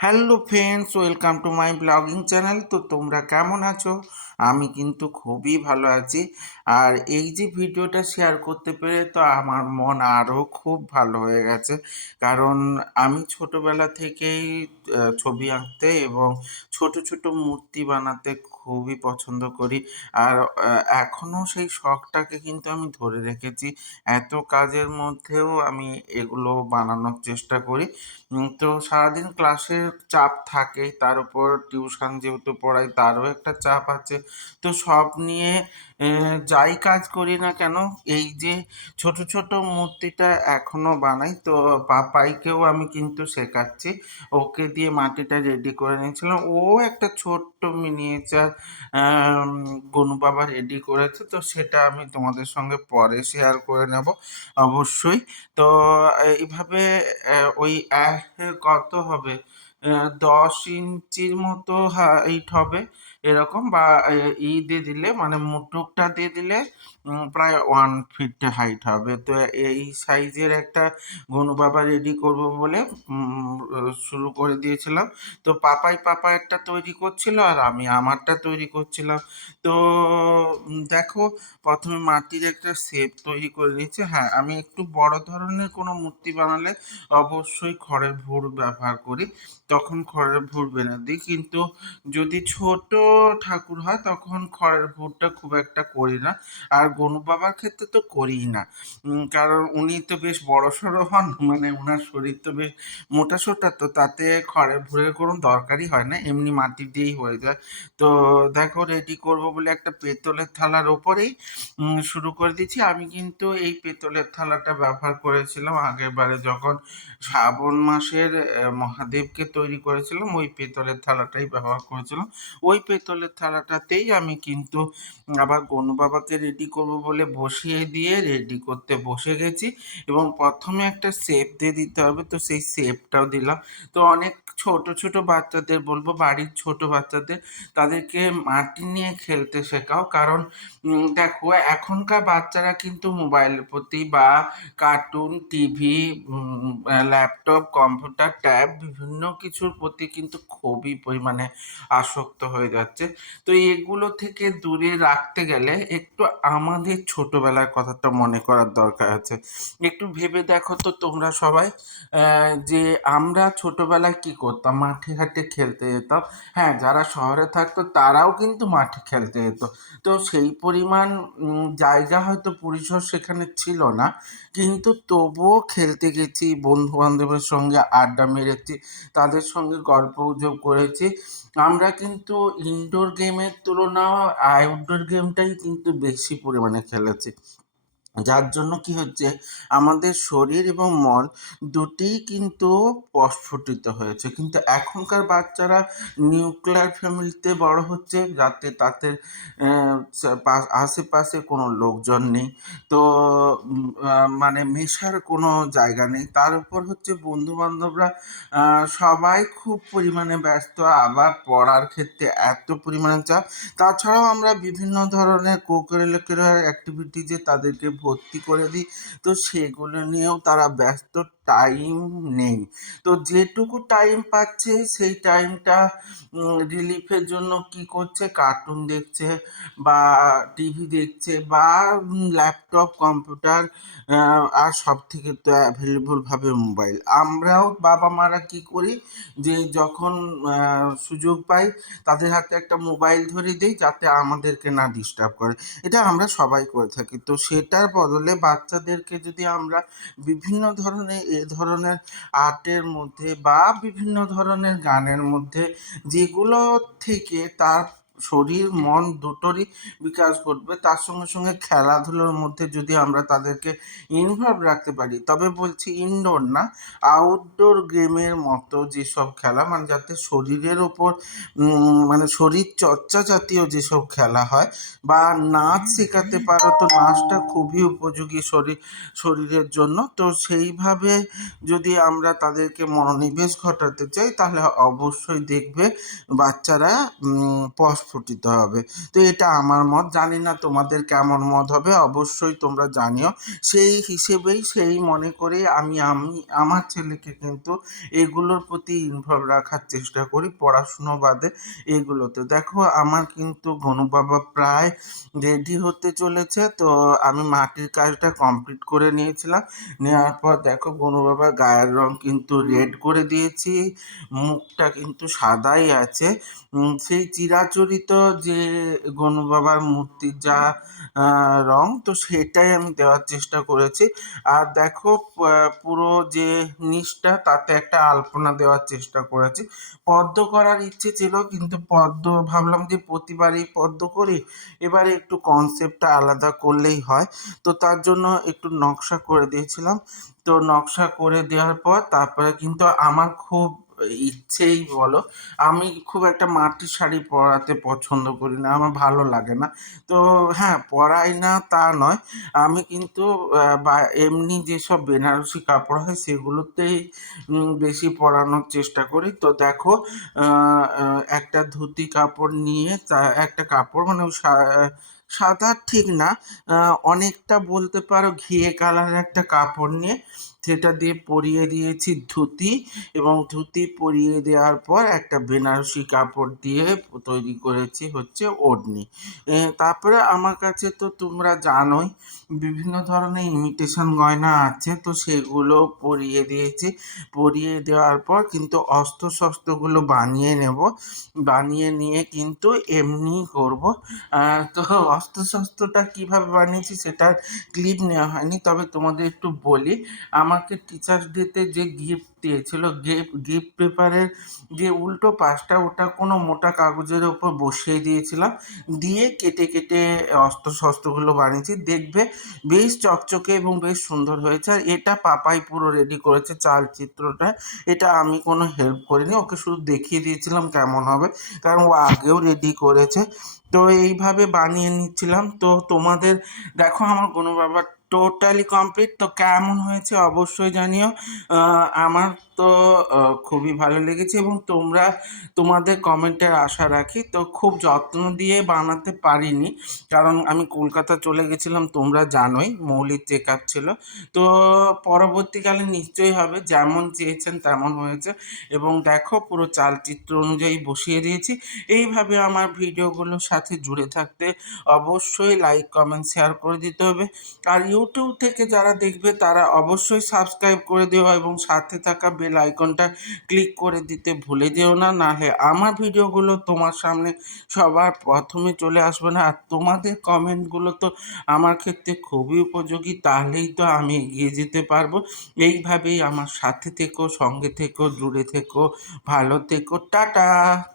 Hello friends, welcome to my blogging channel. তো তোমরা কেমন আছো? আমি কিন্তু খুবই ভালো আছি। আর এই যে ভিডিওটা শেয়ার করতে পেরে তো আমার মন আরও খুব ভালো হয়ে গেছে। কারণ আমি ছোটোবেলা থেকেই ছবি আঁকতে এবং ছোট ছোট মূর্তি বানাতে খুবই পছন্দ করি। আর এখনও সেই শখটাকে কিন্তু আমি ধরে রেখেছি। এত কাজের মধ্যেও আমি এগুলো বানানোর চেষ্টা করি। তো সারাদিন ক্লাসের চাপ থাকেই তার উপর টিউশন যেহেতু পড়াই, তারও একটা চাপ আছে। তো সব নিয়ে যাই কাজ করি না কেন, এই যে ছোট ছোট মূর্তিটা এখনও বানাই, তো পাপাইকেও আমি কিন্তু শেখাচ্ছি। ওকে দিয়ে মাটিটা রেডি করে নিয়েছিলাম। ও একটা ছোট্ট মিনিয়েচার গনু বাবার রেডি করেছে, তো সেটা আমি তোমাদের সঙ্গে পরে শেয়ার করে নেব, অবশ্যই। তো, এইভাবে ওই কত হবে? দশ ইঞ্চির মতো হাইট হবে। এরকম বা ই দিয়ে দিলে মানে মুটুকটা দিয়ে দিলে প্রায় ওয়ান ফিট হাইট হবে। তো এই সাইজের একটা গনু বাবা রেডি করব বলে শুরু করে দিয়েছিলাম। তো পাপাই পাপা একটা তৈরি করছিল আর আমি আমারটা তৈরি করছিলাম। তো দেখো, প্রথমে মাটির একটা শেপ তৈরি করে নিয়েছি। হ্যাঁ আমি একটু বড় ধরনের কোনো মূর্তি বানালে অবশ্যই খড়ের ভুর ব্যবহার করি। তখন খড়ের ভুর বেঁধে দিই কিন্তু যদি ছোট ঠাকুর হয়, তখন খড়ের ভুরটা খুব একটা করি না। আর গনু বাবার ক্ষেত্রে তো করিই না। কারণ উনি তো বেশ বড়সড় হন মানে ওনার শরীর তো বেশ মোটা সোটা, তো তাতে খড়ের ভুরের কোনো দরকারই হয় না, এমনি মাটি দিয়েই হয়ে যায়। তো দেখো রেডি করব বলে একটা পেতলের থালার ওপরেই শুরু করে দিয়েছি। আমি কিন্তু এই পেতলের থালাটা ব্যবহার করেছিলাম আগের বারে যখন শ্রাবণ মাসের মহাদেবকে তৈরি করেছিলাম, ওই পেতলের থালাটাই ব্যবহার করেছিলাম। ওই পেতলের থালাটাতেই আমি কিন্তু আবার গনু বাবাকে রেডি করব বলে বসিয়ে দিয়ে রেডি করতে বসে গেছি এবং প্রথমে একটা শেপ দিয়ে দিতে হবে। তো সেই শেপটাও দিলাম। তো অনেক ছোট ছোট বাচ্চাদের বলব, বাড়ির ছোট বাচ্চাদের, তাদেরকে মাটি নিয়ে খেলতে শেখাও। কারণ দেখো, এখনকার বাচ্চারা কিন্তু মোবাইলের প্রতি বা cartoon TV laptop computer tab বিভিন্ন কিছুর প্রতি কিন্তু খুবই পরিমাণে আসক্ত হয়ে যাচ্ছে। তো এগুলো থেকে দূরে রাখতে গেলে একটু আমাদের ছোটবেলার কথাটা মনে করার দরকার আছে। একটু ভেবে দেখো তো তোমরা সবাই যে আমরা ছোটবেলায় কি করতাম? মাঠে ঘাটে খেলতে যেতাম। হ্যাঁ যারা শহরে থাকতো তারাও কিন্তু মাঠে খেলতে যেত। তো সেই পরিমাণ জায়গা হয়তো পরিসর সেখানে ছিল না। কিন্তু তবুও খেলতে গেছি বন্ধু বান্ধবের সঙ্গে আড্ডা মেরেছি, তাদের সঙ্গে গল্প গুজব করেছি। আমরা কিন্তু ইনডোর গেমের তুলনা আউটডোর গেমটাই কিন্তু বেশি পরিমাণে খেলেছি। যার জন্য কি হচ্ছে? আমাদের শরীর এবং মন দুটিই কিন্তু প্রস্ফুটিত হয়েছে। কিন্তু এখনকার বাচ্চারা নিউক্লিয়ার ফ্যামিলিতে বড় হচ্ছে, যাতে তাদের আশেপাশে কোনো লোকজন নেই। তো মানে মেশার কোনো জায়গা নেই। তার উপর হচ্ছে বন্ধু বান্ধবরা সবাই খুব পরিমাণে ব্যস্ত। আবার পড়ার ক্ষেত্রে এত পরিমাণে চাপ। তাছাড়াও আমরা বিভিন্ন ধরনের কোকারিকুলার অ্যাক্টিভিটিজে তাদেরকে ভর্তি করে দিই। তো সেগুলো নিয়েও তারা ব্যস্ত টাইম নেই। তো যেটুকু টাইম পাচ্ছে সেই টাইমটা রিলিফের জন্য কি করছে? কার্টুন দেখছে বা টিভি দেখছে বা ল্যাপটপ কম্পিউটার আর সব থেকে তো অ্যাভেলেবলভাবে মোবাইল আমরাও বাবা মারা কি করি? যে যখন সুযোগ পাই তাদের হাতে একটা মোবাইল ধরে দিই যাতে আমাদেরকে না ডিস্টার্ব করে। এটা আমরা সবাই করে থাকি। তো সেটার বদলে বাচ্চাদেরকে যদি আমরা বিভিন্ন ধরনের, এ ধরনের আর্টের মধ্যে বা বিভিন্ন ধরনের গানের মধ্যে যেগুলো থেকে তার শরীর, মন দুটোরই বিকাশ ঘটবে। তার সঙ্গে সঙ্গে খেলাধুলোর মধ্যে যদি আমরা তাদেরকে ইনভলভ রাখতে পারি, তবে বলছি ইনডোর না আউটডোর গেমের মতো যেসব খেলা মানে যাতে শরীরের ওপর মানে শরীর চর্চা জাতীয় যেসব খেলা হয় বা নাচ শেখাতে পারো, তো নাচটা খুবই উপযোগী শরীর শরীরের জন্য। তো সেইভাবে যদি আমরা তাদেরকে মনোনিবেশ ঘটাতে চাই, তাহলে অবশ্যই দেখবে বাচ্চারা ছুটিতে হবে। তো এটা আমার মত। জানি না তোমাদের কেমন মত হবে। অবশ্যই তোমরা জানিও। সেই হিসেবেই সেই মনে করেই আমি আমি, আমার ছেলেকে কিন্তু এগুলোর প্রতি ইনভলভ রাখার চেষ্টা করি পড়াশুনো বাদে এগুলোতে। দেখো, আমার কিন্তু গনু বাবা প্রায় রেডি হতে চলেছে। তো আমি মাটির কাজটা কমপ্লিট করে নিয়েছিলাম। নেওয়ার পর দেখো গনু বাবার গায়ের রং কিন্তু রেড করে দিয়েছি। মুখটা কিন্তু সাদাই আছে। সেই সেই চিরাচরিত যে গনু বাবার মূর্তির যা রং, তো সেটাই আমি দেওয়ার চেষ্টা করেছি। আর দেখো পুরো যে নিচটা, তাতে একটা আলপনা দেওয়ার চেষ্টা করেছি। পদ্ম করার ইচ্ছে ছিল, কিন্তু পদ্ম, ভাবলাম যে প্রতিবারই পদ্ম করি। এবারে একটু কনসেপ্টটা আলাদা করলেই হয়। তো তার জন্য একটু নকশা করে দিয়েছিলাম। তো নকশা করে দেওয়ার পর, তারপরে কিন্তু আমার খুব ইচ্ছেই বলো। আমি খুব একটা মাটির শাড়ি পরাতে পছন্দ করি না, আমার ভালো লাগে না। তো হ্যাঁ পরাই না তা নয়। আমি কিন্তু বা, এমনি যেসব বেনারসি কাপড় হয় সেগুলোতেই বেশি পরানোর চেষ্টা করি। তো দেখো একটা ধুতি কাপড় নিয়ে তা, একটা কাপড় মানে সাদা ঠিক না। অনেকটা বলতে পারো ঘিয়ে কালারের একটা কাপড় নিয়ে সেটা দিয়ে পরিয়ে দিয়েছি ধুতি এবং ধুতি পরিয়ে দেওয়ার পর একটা বেনারসি কাপড় দিয়ে তৈরি করেছি হচ্ছে ওড়নি। তারপরে আমার কাছে তো তোমরা জানোই বিভিন্ন ধরনের ইমিটেশন গয়না আছে তো সেগুলো পরিয়ে দিয়েছি। পরিয়ে দেওয়ার পর কিন্তু অস্ত্র শস্ত্রগুলো বানিয়ে নেব। বানিয়ে নিয়ে কিন্তু এমনি করব। তো অস্ত্র শস্ত্রটা কীভাবে বানিয়েছি সেটার ক্লিপ নেওয়া হয়নি। তবে তোমাদের একটু বলি, আমাকে টিচার্স ডেতে যে গিফট দিয়েছিল গিফট পেপারের যে উল্টো পাশটা, ওটা কোনো মোটা কাগজের ওপর বসিয়ে দিয়েছিলাম। দিয়ে কেটে কেটে অস্ত্র শস্ত্রগুলো বানিয়েছি। দেখবে বেশ চকচকে এবং বেশ সুন্দর হয়েছে। আর এটা পাপাই পুরো রেডি করেছে চালচিত্রটা। এটা আমি কোনো হেল্প করিনি। ওকে শুধু দেখিয়ে দিয়েছিলাম কেমন হবে। কারণ ও আগেও রেডি করেছে। তো এইভাবে বানিয়ে নিচ্ছিলাম। তো তোমাদের, দেখো আমার কোনো ব্যাপার টোটালি কমপ্লিট তো কেমন হয়েছে অবশ্যই জানিও। আমার তো খুবই ভালো লেগেছে এবং তোমরা, তোমাদের কমেন্টের আশা রাখি, তো খুব যত্ন দিয়ে বানাতে পারিনি। কারণ আমি কলকাতা চলে গেছিলাম, তোমরা জানোই, মৌলিক চেক আপ ছিল। তো পরবর্তীকালে নিশ্চয়ই হবে, যেমন চেয়েছেন তেমন হয়েছে। এবং দেখো, পুরো চালচিত্র অনুযায়ী বসিয়ে দিয়েছি। এইভাবে আমার ভিডিওগুলোর সাথে জুড়ে থাকতে অবশ্যই লাইক কমেন্ট শেয়ার করে দিতে হবে। আর ইউটিউব থেকে যারা দেখবে, তারা অবশ্যই সাবস্ক্রাইব করে দেওয়া এবং সাথে থাকা বেল আইকনটা ক্লিক করে দিতে ভুলে যেও না, নাহলে আমার ভিডিওগুলো তোমার সামনে সবার প্রথমে চলে আসবে না। আর তোমাদের কমেন্টগুলো তো আমার ক্ষেত্রে খুবই উপযোগী, তাহলেই তো আমি এগিয়ে যেতে পারব। এইভাবেই আমার সাথে থেকো, সঙ্গে থেকো জুড়ে থেকো, ভালো থেকো, টাটা!